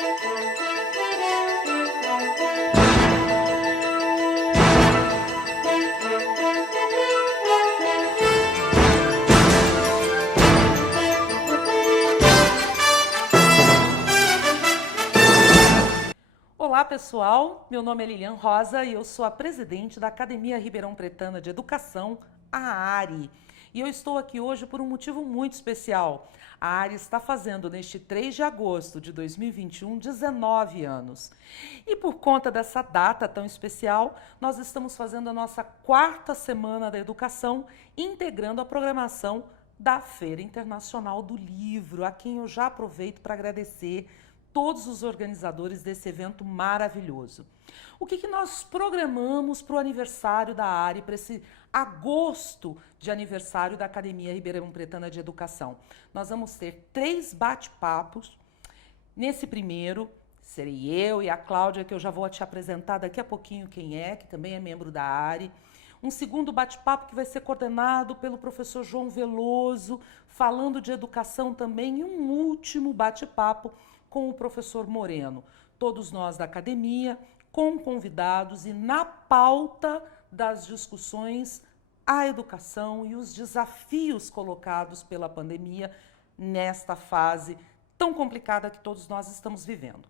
Olá pessoal, meu nome é Lilian Rosa e eu sou a presidente da Academia Ribeirão Pretana de Educação, a ARE. E eu estou aqui hoje por um motivo muito especial. A ARE está fazendo neste 3 de agosto de 2021 19 anos. E por conta dessa data tão especial, nós estamos fazendo a nossa 4ª Semana da Educação, integrando a programação da Feira Internacional do Livro, a quem eu já aproveito para agradecer todos os organizadores desse evento maravilhoso. O que nós programamos para o aniversário da ARE, para esse agosto de aniversário da Academia Ribeirão Pretana de Educação? Nós vamos ter 3 bate-papos. Nesse primeiro, serei eu e a Cláudia, que eu já vou te apresentar daqui a pouquinho quem é, que também é membro da ARE. Um segundo bate-papo que vai ser coordenado pelo professor João Veloso, falando de educação também, e um último bate-papo com o professor Moreno. Todos nós da academia, com convidados e na pauta das discussões a educação e os desafios colocados pela pandemia nesta fase tão complicada que todos nós estamos vivendo.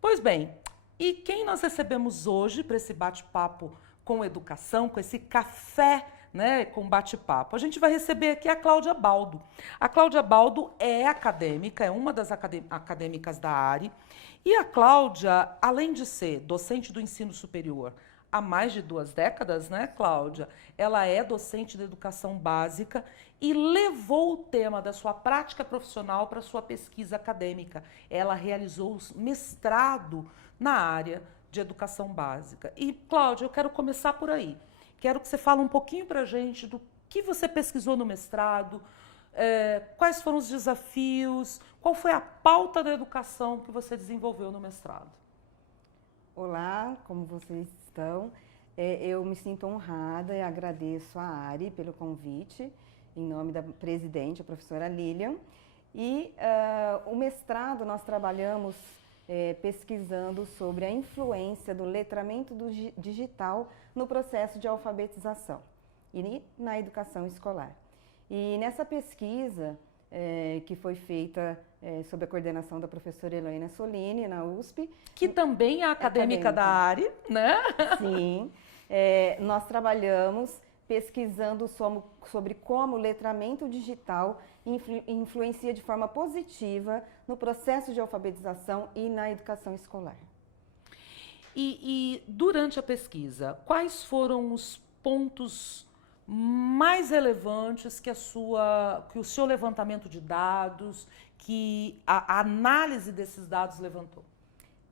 Pois bem, e quem nós recebemos hoje para esse bate-papo com educação, com esse café, né, com bate-papo? A gente vai receber aqui a Cláudia Baldo. A Cláudia Baldo é acadêmica, é uma das acadêmicas da ARE. E a Cláudia, além de ser docente do ensino superior há mais de 2 décadas, né, Cláudia? Ela é docente de educação básica e levou o tema da sua prática profissional para a sua pesquisa acadêmica. Ela realizou mestrado na área de educação básica. E, Cláudia, eu quero começar por aí. Quero que você fale um pouquinho para a gente do que você pesquisou no mestrado, quais foram os desafios, qual foi a pauta da educação que você desenvolveu no mestrado. Olá, como vocês estão? Eu me sinto honrada e agradeço à ARE pelo convite, em nome da presidente, a professora Lilian. E o mestrado nós trabalhamos pesquisando sobre a influência do letramento digital no processo de alfabetização e na educação escolar. E nessa pesquisa, que foi feita sob a coordenação da professora Helena Solini, na USP. Que também é acadêmica da ARE, né? Sim. Nós trabalhamos pesquisando sobre como o letramento digital influencia de forma positiva no processo de alfabetização e na educação escolar. E durante a pesquisa, quais foram os pontos mais relevantes que o seu levantamento de dados, que a análise desses dados levantou?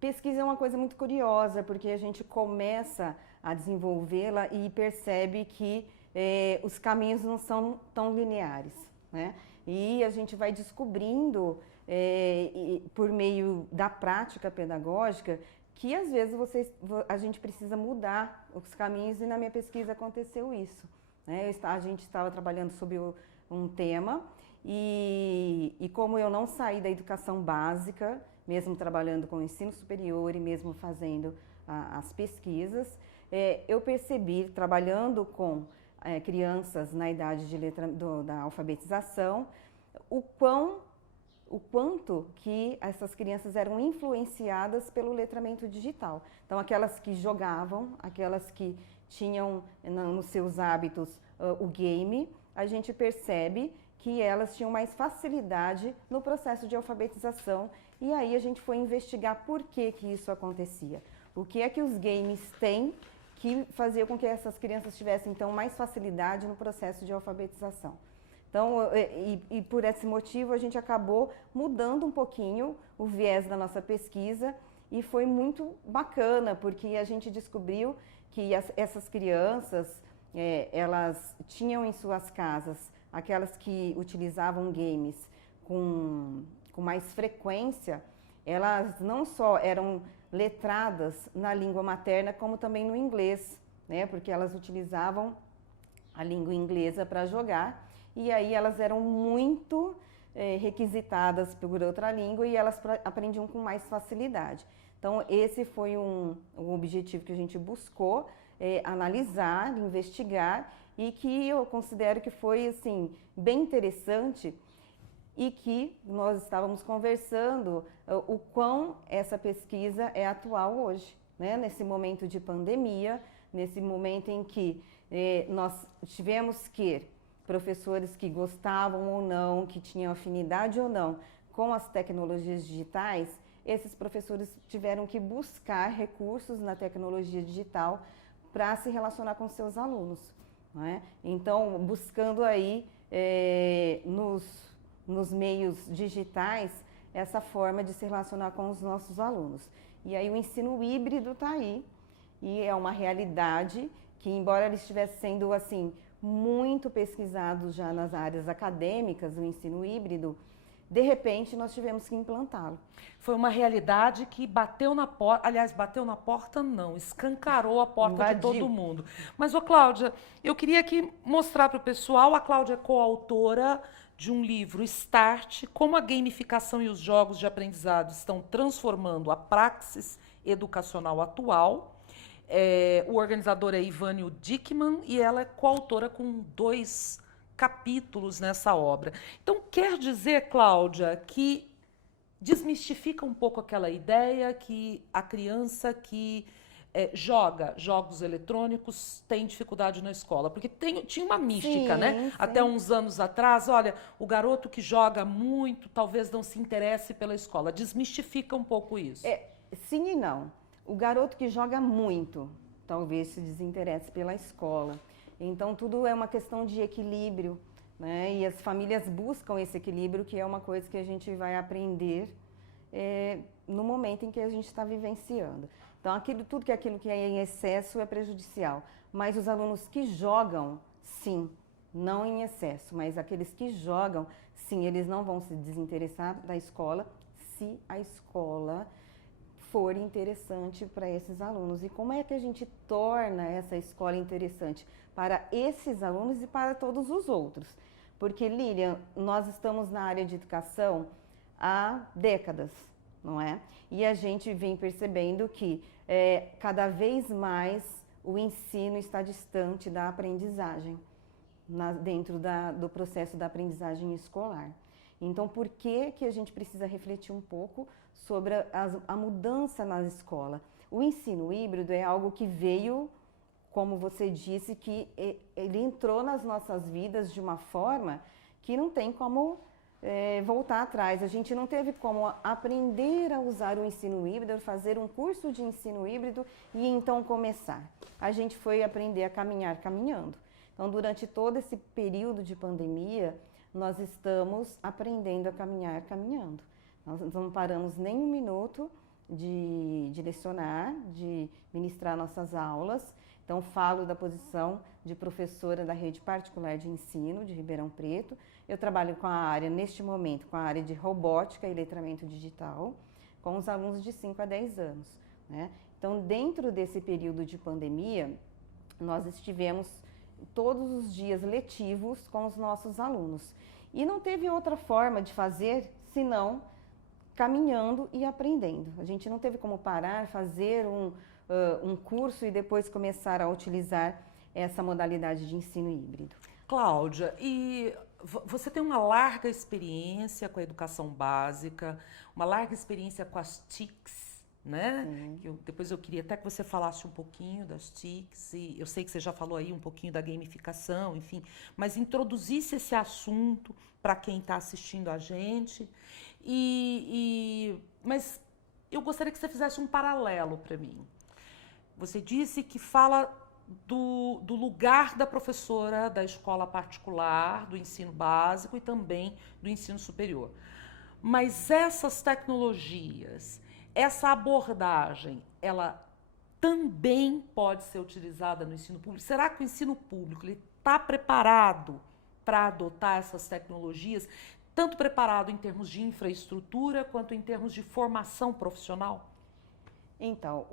Pesquisa é uma coisa muito curiosa, porque a gente começa a desenvolvê-la e percebe que os caminhos não são tão lineares, né? E a gente vai descobrindo, por meio da prática pedagógica, que às vezes a gente precisa mudar os caminhos, e na minha pesquisa aconteceu isso, né? A gente estava trabalhando sobre um tema e como eu não saí da educação básica, mesmo trabalhando com o ensino superior e mesmo fazendo as pesquisas, eu percebi, trabalhando com crianças na idade da alfabetização, o quanto que essas crianças eram influenciadas pelo letramento digital. Então, aquelas que jogavam, aquelas que tinham nos seus hábitos o game, a gente percebe que elas tinham mais facilidade no processo de alfabetização, e aí a gente foi investigar por que isso acontecia. O que é que os games têm que fazia com que essas crianças tivessem, então, mais facilidade no processo de alfabetização. Então, e por esse motivo, a gente acabou mudando um pouquinho o viés da nossa pesquisa, e foi muito bacana, porque a gente descobriu que essas crianças, elas tinham em suas casas, aquelas que utilizavam games com mais frequência, elas não só eram letradas na língua materna, como também no inglês, né? Porque elas utilizavam a língua inglesa para jogar, e aí elas eram muito requisitadas por outra língua e elas aprendiam com mais facilidade. Então, esse foi um objetivo que a gente buscou analisar, investigar e que eu considero que foi assim, bem interessante e que nós estávamos conversando o quão essa pesquisa é atual hoje, né? Nesse momento de pandemia, nesse momento em que nós tivemos que professores que gostavam ou não, que tinham afinidade ou não com as tecnologias digitais, esses professores tiveram que buscar recursos na tecnologia digital para se relacionar com seus alunos, não é? Então, buscando aí nos meios digitais essa forma de se relacionar com os nossos alunos. E aí o ensino híbrido está aí e é uma realidade que, embora ele estivesse sendo assim muito pesquisado já nas áreas acadêmicas, o ensino híbrido, de repente nós tivemos que implantá-lo. Foi uma realidade que bateu na porta, aliás, bateu na porta não, escancarou a porta Invadiu. de todo mundo. Mas, ô Cláudia, eu queria aqui mostrar para o pessoal, a Cláudia é coautora de um livro, Start, como a gamificação e os jogos de aprendizado estão transformando a praxis educacional atual. O organizador é Ivânio Dickman e ela é coautora com 2 capítulos nessa obra. Então, quer dizer, Cláudia, que desmistifica um pouco aquela ideia que a criança que joga jogos eletrônicos tem dificuldade na escola, porque tinha uma mística, Sim, né? sim. Até uns anos atrás, olha, o garoto que joga muito talvez não se interesse pela escola. Desmistifica um pouco isso. Sim e não. O garoto que joga muito, talvez se desinteresse pela escola. Então, tudo é uma questão de equilíbrio, né? E as famílias buscam esse equilíbrio, que é uma coisa que a gente vai aprender no momento em que a gente está vivenciando. Então, tudo aquilo que é em excesso é prejudicial. Mas os alunos que jogam, sim, não em excesso, mas aqueles que jogam, sim, eles não vão se desinteressar da escola se a escola for interessante para esses alunos. E como é que a gente torna essa escola interessante para esses alunos e para todos os outros? Porque, Lilian, nós estamos na área de educação há décadas, não é? E a gente vem percebendo que cada vez mais o ensino está distante da aprendizagem, dentro do processo da aprendizagem escolar. Então, por que a gente precisa refletir um pouco sobre a mudança na escola? O ensino híbrido é algo que veio, como você disse, que ele entrou nas nossas vidas de uma forma que não tem como voltar atrás. A gente não teve como aprender a usar o ensino híbrido, fazer um curso de ensino híbrido e então começar. A gente foi aprender a caminhar caminhando. Então, durante todo esse período de pandemia, nós estamos aprendendo a caminhar caminhando. Nós não paramos nem um minuto de lecionar, de ministrar nossas aulas. Então, falo da posição de professora da rede particular de ensino de Ribeirão Preto. Eu trabalho com a área, neste momento, com a área de robótica e letramento digital, com os alunos de 5 a 10 anos, né? Então, dentro desse período de pandemia, nós estivemos todos os dias letivos com os nossos alunos. E não teve outra forma de fazer senão caminhando e aprendendo. A gente não teve como parar, fazer um curso e depois começar a utilizar essa modalidade de ensino híbrido. Cláudia, e você tem uma larga experiência com a educação básica, uma larga experiência com as TICs, né? Depois eu queria até que você falasse um pouquinho das TICs, e eu sei que você já falou aí um pouquinho da gamificação, enfim, mas introduzisse esse assunto para quem está assistindo a gente. Mas eu gostaria que você fizesse um paralelo para mim. Você disse que fala do lugar da professora da escola particular, do ensino básico e também do ensino superior. Mas essas tecnologias, essa abordagem, ela também pode ser utilizada no ensino público? Será que o ensino público está preparado para adotar essas tecnologias, tanto preparado em termos de infraestrutura quanto em termos de formação profissional? Então,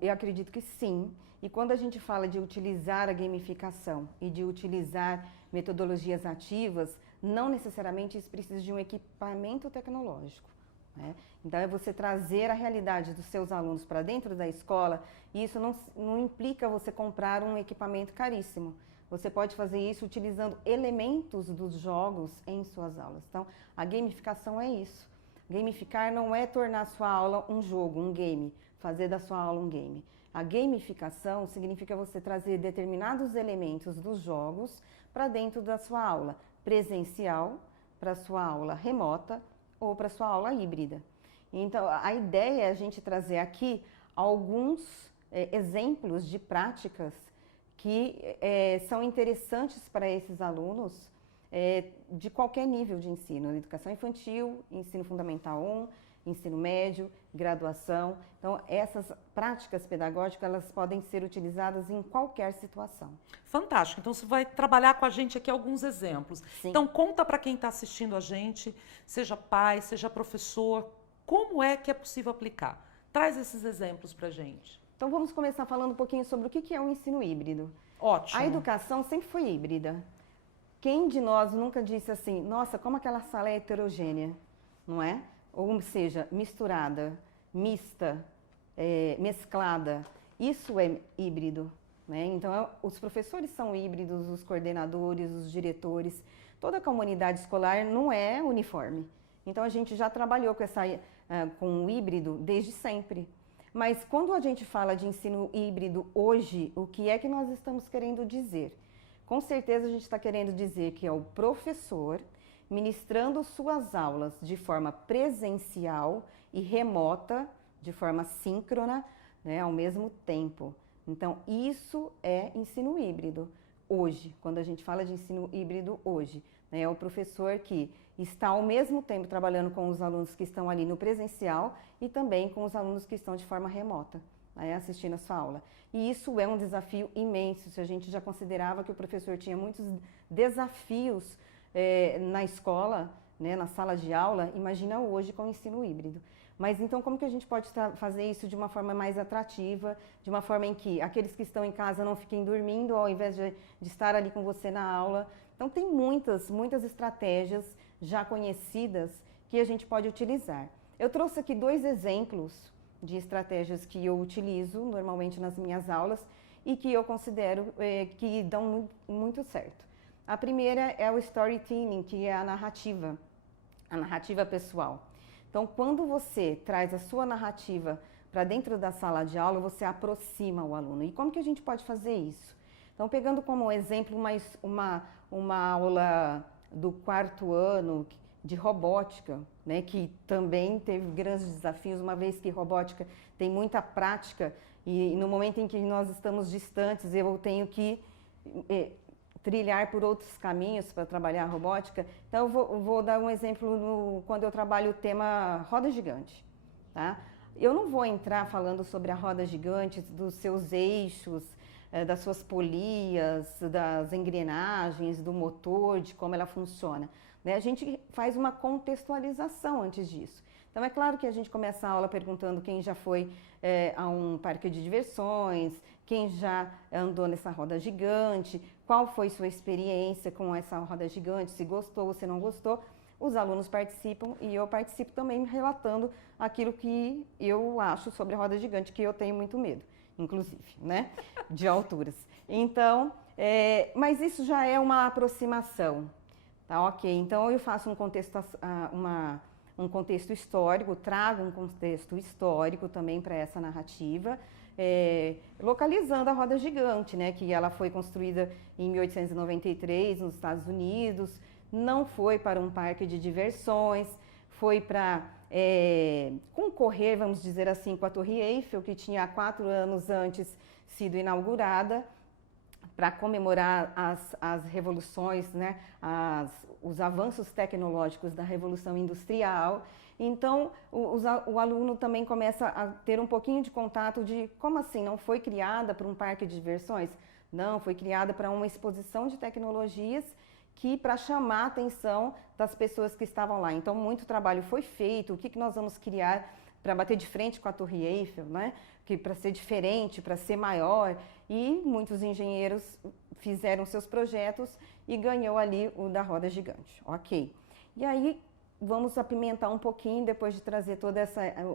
eu acredito que sim. E quando a gente fala de utilizar a gamificação e de utilizar metodologias ativas, não necessariamente isso precisa de um equipamento tecnológico, né? Então, é você trazer a realidade dos seus alunos para dentro da escola, e isso não implica você comprar um equipamento caríssimo. Você pode fazer isso utilizando elementos dos jogos em suas aulas. Então, a gamificação é isso. Gamificar não é tornar a sua aula um jogo, um game, fazer da sua aula um game. A gamificação significa você trazer determinados elementos dos jogos para dentro da sua aula presencial, para a sua aula remota ou para a sua aula híbrida. Então, a ideia é a gente trazer aqui alguns exemplos de práticas que são interessantes para esses alunos de qualquer nível de ensino, educação infantil, ensino fundamental 1, ensino médio, graduação. Então, essas práticas pedagógicas, elas podem ser utilizadas em qualquer situação. Fantástico. Então, você vai trabalhar com a gente aqui alguns exemplos. Sim. Então, conta para quem está assistindo a gente, seja pai, seja professor, como é que é possível aplicar? Traz esses exemplos para a gente. Então, vamos começar falando um pouquinho sobre o que é o ensino híbrido. Ótimo. A educação sempre foi híbrida. Quem de nós nunca disse assim, nossa, como aquela sala é heterogênea, não é? Ou seja, misturada, mista, mesclada. Isso é híbrido, né? Então, os professores são híbridos, os coordenadores, os diretores, toda a comunidade escolar não é uniforme. Então, a gente já trabalhou com o híbrido desde sempre. Mas quando a gente fala de ensino híbrido hoje, o que é que nós estamos querendo dizer? Com certeza a gente está querendo dizer que é o professor ministrando suas aulas de forma presencial e remota, de forma síncrona, né, ao mesmo tempo. Então, isso é ensino híbrido hoje, quando a gente fala de ensino híbrido hoje, né, é o professor que está ao mesmo tempo trabalhando com os alunos que estão ali no presencial e também com os alunos que estão de forma remota, né, assistindo a sua aula. E isso é um desafio imenso, se a gente já considerava que o professor tinha muitos desafios na escola, né, na sala de aula, imagina hoje com o ensino híbrido. Mas então como que a gente pode fazer isso de uma forma mais atrativa, de uma forma em que aqueles que estão em casa não fiquem dormindo ao invés de estar ali com você na aula? Então tem muitas estratégias já conhecidas que a gente pode utilizar. Eu trouxe aqui 2 exemplos de estratégias que eu utilizo normalmente nas minhas aulas e que eu considero que dão muito certo. A primeira é o storytelling, que é a narrativa pessoal. Então, quando você traz a sua narrativa para dentro da sala de aula, você aproxima o aluno. E como que a gente pode fazer isso? Então, pegando como exemplo uma aula do 4º ano de robótica, né, que também teve grandes desafios, uma vez que robótica tem muita prática e no momento em que nós estamos distantes, eu tenho que trilhar por outros caminhos para trabalhar a robótica. Então, eu vou dar um exemplo quando eu trabalho o tema roda gigante, tá? Eu não vou entrar falando sobre a roda gigante, dos seus eixos, das suas polias, das engrenagens, do motor, de como ela funciona, né? A gente faz uma contextualização antes disso. Então, é claro que a gente começa a aula perguntando quem já foi a um parque de diversões, quem já andou nessa roda gigante, qual foi sua experiência com essa roda gigante, se gostou ou se não gostou. Os alunos participam e eu participo também relatando aquilo que eu acho sobre a roda gigante, que eu tenho muito medo, inclusive, né, de alturas. Então, mas isso já é uma aproximação, tá ok? Então, eu faço um contexto histórico, trago um contexto histórico também para essa narrativa, localizando a roda gigante, né, que ela foi construída em 1893 nos Estados Unidos, não foi para um parque de diversões, foi para concorrer, vamos dizer assim, com a Torre Eiffel, que tinha 4 anos antes sido inaugurada, para comemorar as revoluções, né, os avanços tecnológicos da Revolução Industrial. Então, o aluno também começa a ter um pouquinho de contato de como assim, não foi criada para um parque de diversões? Não, foi criada para uma exposição de tecnologias que para chamar a atenção das pessoas que estavam lá. Então, muito trabalho foi feito, o que nós vamos criar para bater de frente com a Torre Eiffel, né? Que para ser diferente, para ser maior, e muitos engenheiros fizeram seus projetos e ganhou ali o da roda gigante, ok. E aí vamos apimentar um pouquinho, depois de trazer todo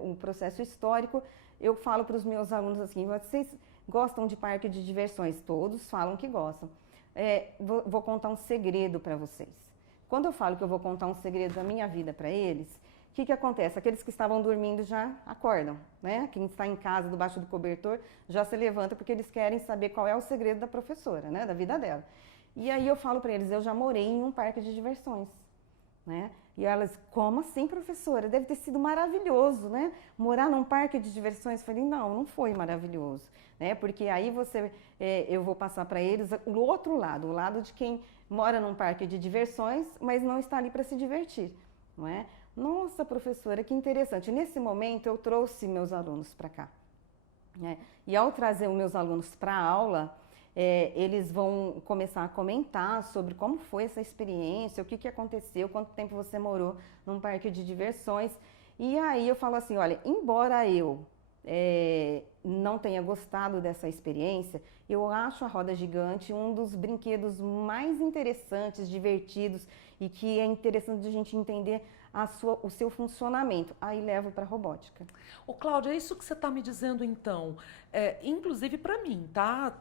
o processo histórico, eu falo para os meus alunos assim, vocês gostam de parque de diversões? Todos falam que gostam. Vou contar um segredo para vocês. Quando eu falo que eu vou contar um segredo da minha vida para eles, o que acontece? Aqueles que estavam dormindo já acordam, né? Quem está em casa, debaixo do cobertor, já se levanta porque eles querem saber qual é o segredo da professora, né? Da vida dela. E aí eu falo para eles, eu já morei em um parque de diversões, né? E elas, como assim, professora? Deve ter sido maravilhoso, né? Morar num parque de diversões. Eu falei, não foi maravilhoso, né? Porque aí eu vou passar para eles o outro lado, o lado de quem mora num parque de diversões, mas não está ali para se divertir, não é? Nossa, professora, que interessante. Nesse momento eu trouxe meus alunos para cá, né? E ao trazer os meus alunos para a aula, eles vão começar a comentar sobre como foi essa experiência, o que aconteceu, quanto tempo você morou num parque de diversões. E aí eu falo assim, olha, embora eu não tenha gostado dessa experiência, eu acho a roda gigante um dos brinquedos mais interessantes, divertidos e que é interessante de a gente entender o seu funcionamento. Aí levo para a robótica. Ô, Cláudia, é isso que você está me dizendo então? Inclusive para mim, tá?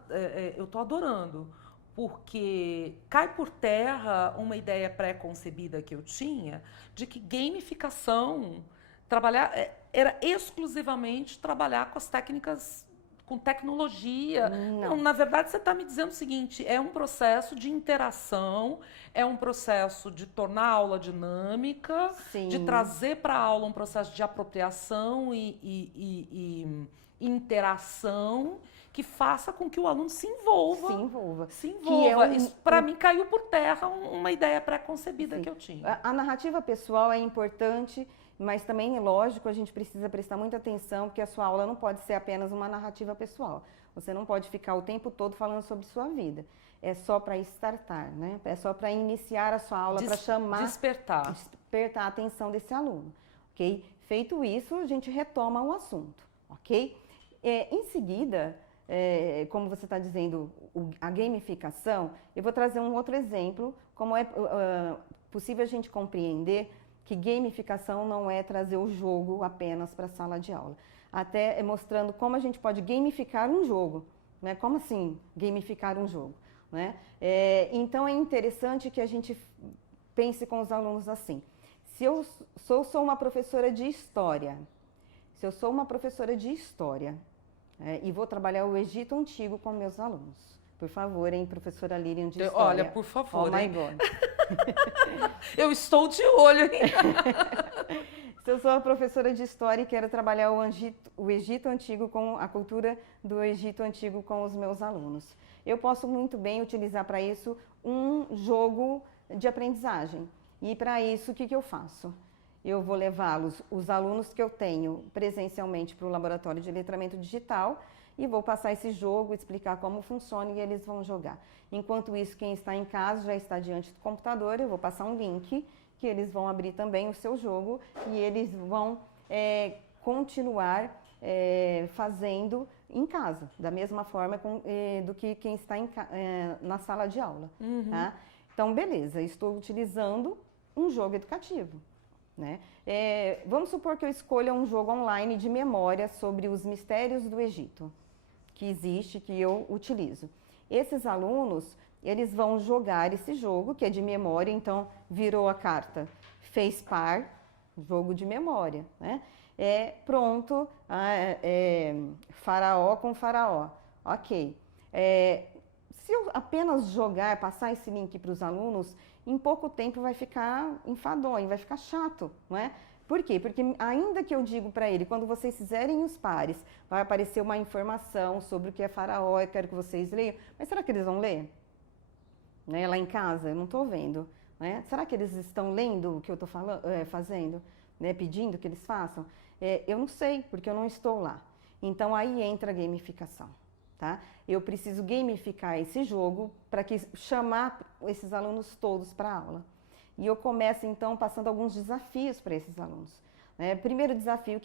Eu tô adorando, porque cai por terra uma ideia pré-concebida que eu tinha de que gamificação era exclusivamente trabalhar com as técnicas, com tecnologia. Não. Na verdade, você está me dizendo o seguinte, é um processo de interação, é um processo de tornar a aula dinâmica, Sim. de trazer para a aula um processo de apropriação e interação que faça com que o aluno se envolva. Se envolva. Isso, para mim, caiu por terra uma ideia pré-concebida que eu tinha. A narrativa pessoal é importante, mas também, é lógico, a gente precisa prestar muita atenção, porque a sua aula não pode ser apenas uma narrativa pessoal. Você não pode ficar o tempo todo falando sobre sua vida. É só para startar, né? É só para iniciar a sua aula, para despertar a atenção desse aluno, ok? Feito isso, a gente retoma o assunto, ok? Em seguida, como você está dizendo, a gamificação, eu vou trazer um outro exemplo, como é possível a gente compreender que gamificação não é trazer o jogo apenas para a sala de aula. Até mostrando como a gente pode gamificar um jogo, né? Como assim gamificar um jogo, né? Então é interessante que a gente pense com os alunos assim. Se eu sou uma professora de história, e vou trabalhar o Egito Antigo com meus alunos. Por favor, hein, professora Lilian de História. Olha, por favor, oh my God. Eu estou de olho, hein? Se eu sou a professora de História e quero trabalhar o Egito Antigo, com a cultura do Egito Antigo com os meus alunos, eu posso muito bem utilizar para isso um jogo de aprendizagem. E para isso, o que eu faço? Eu vou levá-los, os alunos que eu tenho presencialmente, para o laboratório de letramento digital e vou passar esse jogo, explicar como funciona e eles vão jogar. Enquanto isso, quem está em casa já está diante do computador, eu vou passar um link que eles vão abrir também o seu jogo e eles vão continuar fazendo em casa, da mesma forma do que quem está na sala de aula. Uhum. Tá? Então, beleza, estou utilizando um jogo educativo. Né? Vamos supor que eu escolha um jogo online de memória sobre os mistérios do Egito, que existe, que eu utilizo. Esses alunos, eles vão jogar esse jogo, que é de memória, então virou a carta, fez par, jogo de memória, né? Pronto, faraó com faraó, ok. Se eu apenas jogar, passar esse link para os alunos, em pouco tempo vai ficar enfadonho, vai ficar chato, não é? Por quê? Porque ainda que eu digo para ele, quando vocês fizerem os pares, vai aparecer uma informação sobre o que é faraó, eu quero que vocês leiam, mas será que eles vão ler? Né? Lá em casa, eu não estou vendo. Né? Será que eles estão lendo o que eu estou fazendo? Né? Pedindo que eles façam? Eu não sei, porque eu não estou lá. Então aí entra a gamificação. Tá? Eu preciso gamificar esse jogo para chamar esses alunos todos para a aula. E eu começo, então, passando alguns desafios para esses alunos. Primeiro desafio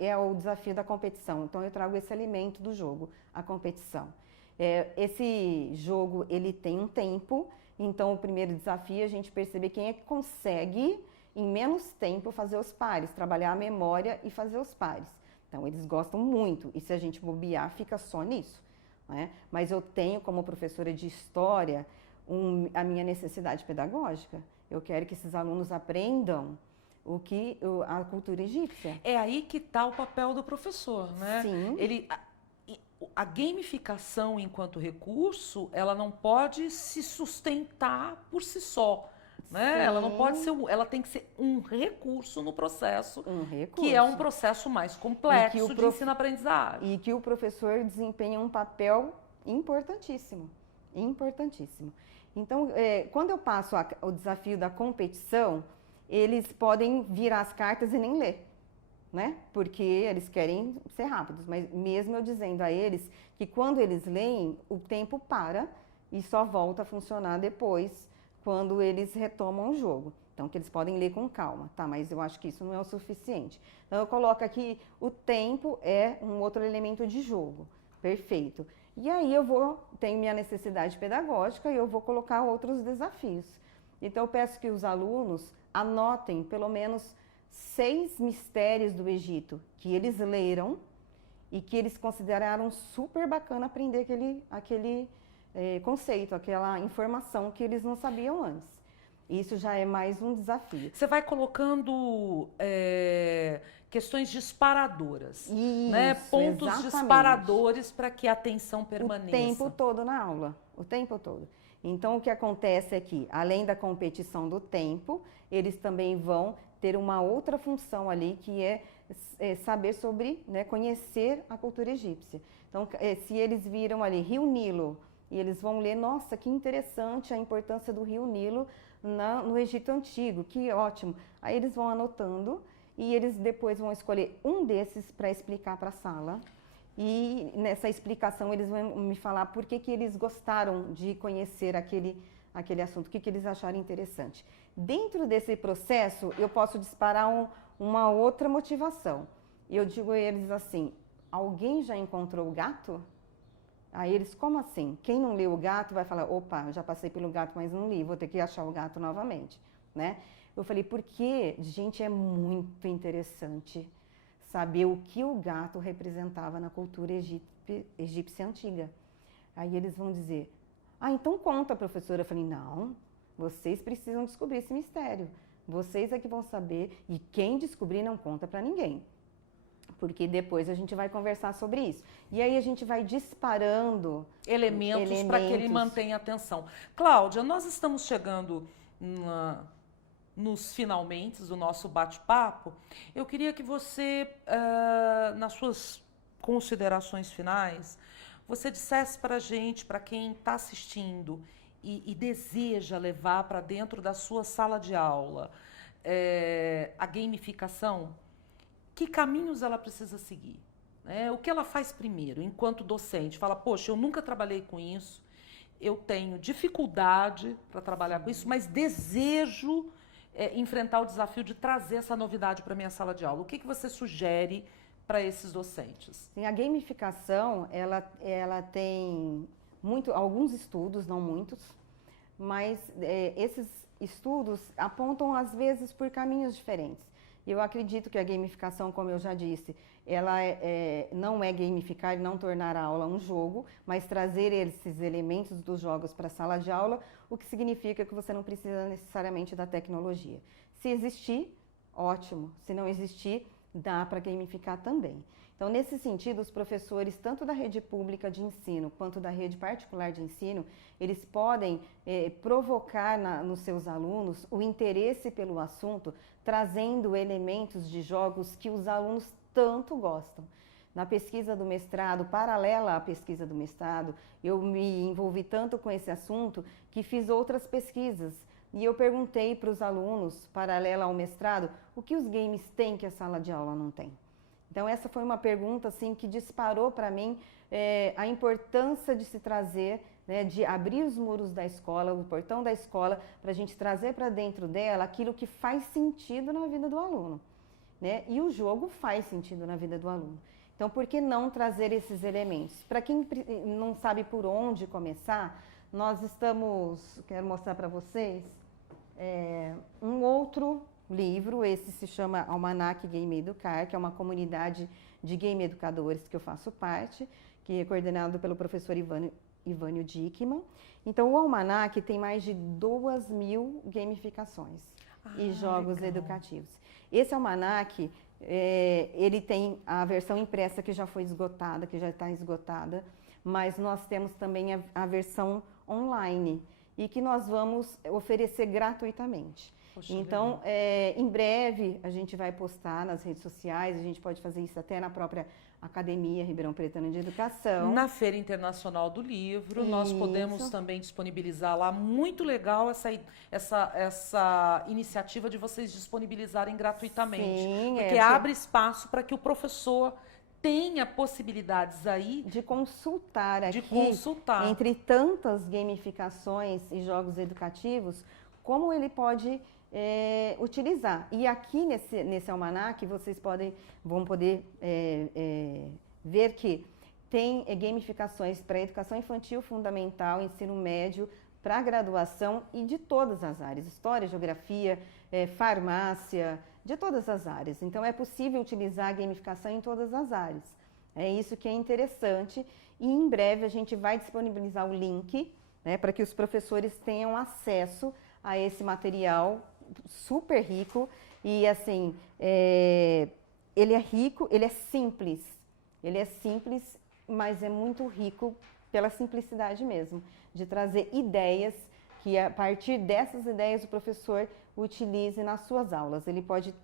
é o desafio da competição. Então, eu trago esse elemento do jogo, a competição. Esse jogo, ele tem um tempo Então, o primeiro desafio é a gente perceber quem é que consegue, em menos tempo, fazer os pares, trabalhar a memória e fazer os pares. Então, eles gostam muito, e se a gente bobear, fica só nisso, né? Mas eu tenho, como professora de história, a minha necessidade pedagógica. Eu quero que esses alunos aprendam a cultura egípcia. É aí que está o papel do professor, né? Sim. A gamificação enquanto recurso, ela não pode se sustentar por si só, né? Ela não pode ser, ela tem que ser um recurso no processo, que é um processo mais complexo de ensino-aprendizagem. E que o professor desempenha um papel importantíssimo, importantíssimo. Então, quando eu passo o desafio da competição, eles podem virar as cartas e nem ler, né? Porque eles querem ser rápidos, mas mesmo eu dizendo a eles que quando eles leem, o tempo para e só volta a funcionar depois, quando eles retomam o jogo. Então, que eles podem ler com calma, tá? Mas eu acho que isso não é o suficiente. Então, eu coloco aqui, o tempo é um outro elemento de jogo. Perfeito. E aí tenho minha necessidade pedagógica e eu vou colocar outros desafios. Então, eu peço que os alunos anotem pelo menos 6 mistérios do Egito que eles leram e que eles consideraram super bacana aprender aquele conceito, aquela informação que eles não sabiam antes. Isso já é mais um desafio. Você vai colocando questões disparadoras, Isso, né? Pontos exatamente. Disparadores para que a atenção permaneça. O tempo todo na aula, o tempo todo. Então, o que acontece é que, além da competição do tempo, eles também vão ter uma outra função ali, que é saber sobre, né, conhecer a cultura egípcia. Então, se eles viram ali Rio Nilo, e eles vão ler, nossa, que interessante a importância do Rio Nilo no Egito Antigo, que ótimo. Aí eles vão anotando e eles depois vão escolher um desses para explicar para a sala. E nessa explicação eles vão me falar por que eles gostaram de conhecer aquele assunto, o que eles acharam interessante. Dentro desse processo, eu posso disparar uma outra motivação. Eu digo a eles assim, alguém já encontrou o gato? Aí eles, como assim? Quem não leu o gato vai falar, opa, eu já passei pelo gato, mas não li, vou ter que achar o gato novamente, né? Eu falei, porque, gente, é muito interessante saber o que o gato representava na cultura egípcia antiga. Aí eles vão dizer, então conta, professora. Eu falei, não, vocês precisam descobrir esse mistério. Vocês é que vão saber e quem descobrir não conta para ninguém. Porque depois a gente vai conversar sobre isso. E aí a gente vai disparando elementos para que ele mantenha a atenção. Cláudia, nós estamos chegando nos finalmente do nosso bate-papo. Eu queria que você, nas suas considerações finais, você dissesse para a gente, para quem está assistindo e deseja levar para dentro da sua sala de aula a gamificação, que caminhos ela precisa seguir? O que ela faz primeiro, enquanto docente? Fala, poxa, eu nunca trabalhei com isso, eu tenho dificuldade para trabalhar com isso, mas desejo enfrentar o desafio de trazer essa novidade para a minha sala de aula. O que você sugere para esses docentes? Sim, a gamificação, ela tem alguns estudos, não muitos, mas esses estudos apontam, às vezes, por caminhos diferentes. Eu acredito que a gamificação, como eu já disse, ela não é gamificar e não tornar a aula um jogo, mas trazer esses elementos dos jogos para a sala de aula, o que significa que você não precisa necessariamente da tecnologia. Se existir, ótimo. Se não existir, dá para gamificar também. Então, nesse sentido, os professores, tanto da rede pública de ensino quanto da rede particular de ensino, eles podem provocar nos seus alunos o interesse pelo assunto, trazendo elementos de jogos que os alunos tanto gostam. Na pesquisa do mestrado, paralela à pesquisa do mestrado, eu me envolvi tanto com esse assunto que fiz outras pesquisas. E eu perguntei para os alunos, paralela ao mestrado, o que os games têm que a sala de aula não tem. Então, essa foi uma pergunta assim, que disparou para mim a importância de se trazer, né, de abrir os muros da escola, o portão da escola, para a gente trazer para dentro dela aquilo que faz sentido na vida do aluno, né? E o jogo faz sentido na vida do aluno. Então, por que não trazer esses elementos? Para quem não sabe por onde começar, nós estamos, quero mostrar para vocês, um outro livro, esse se chama Almanac Game Educar, que é uma comunidade de game educadores que eu faço parte, que é coordenado pelo professor Ivânio Dickmann. Então, o Almanac tem mais de 2.000 gamificações e jogos educativos. Esse Almanac, ele tem a versão impressa que já foi esgotada, que já está esgotada, mas nós temos também a versão online e que nós vamos oferecer gratuitamente. Poxa, então, em breve a gente vai postar nas redes sociais, a gente pode fazer isso até na própria Academia Ribeirão Pretana de Educação. Na Feira Internacional do Livro, nós podemos também disponibilizar lá. Muito legal essa iniciativa de vocês disponibilizarem gratuitamente. Sim, porque abre espaço para que o professor tenha possibilidades aí de consultar aqui, entre tantas gamificações e jogos educativos, como ele pode utilizar. E aqui nesse almanac vocês vão poder ver que tem gamificações para educação infantil, fundamental, ensino médio, para graduação e de todas as áreas, história, geografia, farmácia, de todas as áreas. Então é possível utilizar a gamificação em todas as áreas. É isso que é interessante e em breve a gente vai disponibilizar o link, né, para que os professores tenham acesso a esse material super rico e assim, ele é rico, ele é simples, mas é muito rico pela simplicidade mesmo, de trazer ideias que a partir dessas ideias o professor utilize nas suas aulas. Ele pode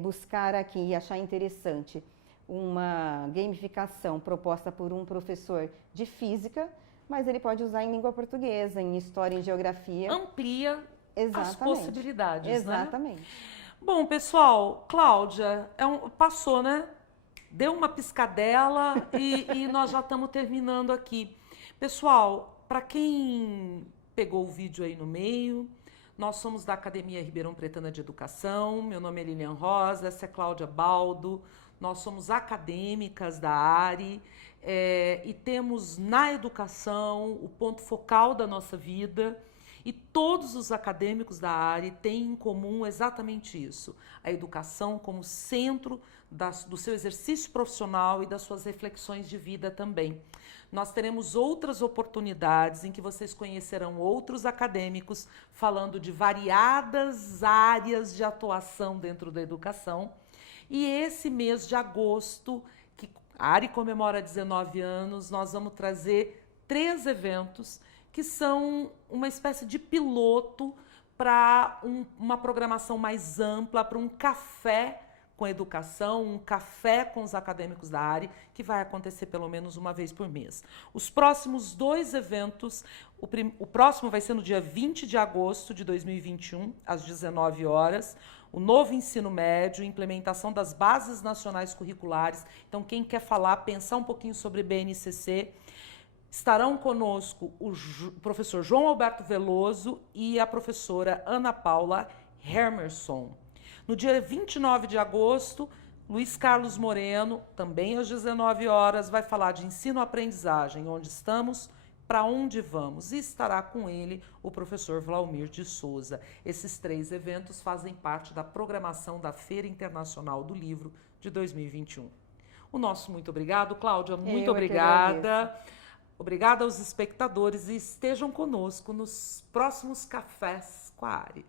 buscar aqui e achar interessante uma gamificação proposta por um professor de física, mas ele pode usar em língua portuguesa, em história e geografia. Amplia as possibilidades, exatamente. Né? Bom, pessoal, Cláudia, passou, né? Deu uma piscadela e nós já estamos terminando aqui. Pessoal, para quem pegou o vídeo aí no meio, nós somos da Academia Ribeirão Pretana de Educação, meu nome é Lilian Rosa, essa é Cláudia Baldo, nós somos acadêmicas da ARI e temos na educação o ponto focal da nossa vida. E todos os acadêmicos da área têm em comum exatamente isso, a educação como centro do seu exercício profissional e das suas reflexões de vida também. Nós teremos outras oportunidades em que vocês conhecerão outros acadêmicos falando de variadas áreas de atuação dentro da educação. E esse mês de agosto, que a ARI comemora 19 anos, nós vamos trazer 3 eventos que são uma espécie de piloto para uma programação mais ampla, para um café com educação, um café com os acadêmicos da área, que vai acontecer pelo menos uma vez por mês. Os próximos 2 eventos, o próximo vai ser no dia 20 de agosto de 2021, às 19 horas, o novo ensino médio, implementação das bases nacionais curriculares. Então, quem quer pensar um pouquinho sobre BNCC, estarão conosco o professor João Alberto Veloso e a professora Ana Paula Hermerson. No dia 29 de agosto, Luiz Carlos Moreno, também às 19 horas, vai falar de ensino-aprendizagem, onde estamos, para onde vamos. E estará com ele o professor Vlaumir de Souza. Esses 3 eventos fazem parte da programação da Feira Internacional do Livro de 2021. O nosso muito obrigado, Cláudia, muito obrigada. Obrigada aos espectadores e estejam conosco nos próximos cafés com a ARI.